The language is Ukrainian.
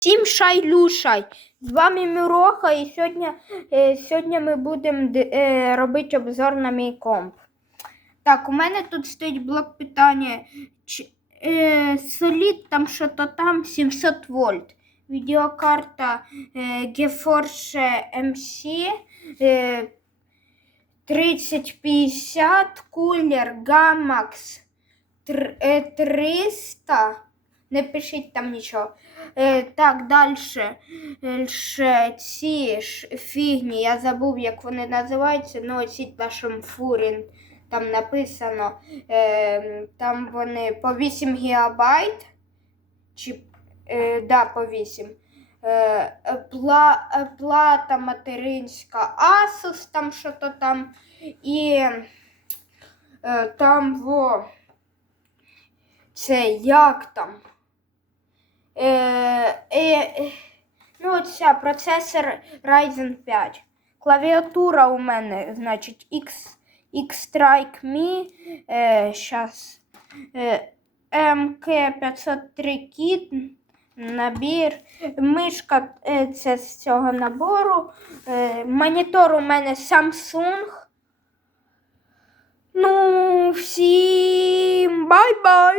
Всім шай-люшай! З вами Мюроха і сьогодні, е, сьогодні ми будемо е, робити обзор на мій комп. Так, у мене тут стоїть блок питання. Ч, е, солід там що-то там 700 вольт. Відеокарта е, GeForce MC е, 3050, кулер Gamax тр- е, 300. Не пишіть там нічого. Е, так, далі. Ці ж фігні, я забув, як вони називаються, ну ці та шамфурін, там написано, е, там вони по 8 гігабайт, чи, е, да, по 8. Е, е, пла, е, плата материнська Asus, там що-то там, і е, там во, це як там? Е, е, е, ну, ця процесор Ryzen 5. Клавіатура у мене, значить, X, X-Strike Me. Е, MK503 Kit. Набір. Мишка це з цього набору. Монітор у мене Samsung. Ну, всім бай-бай!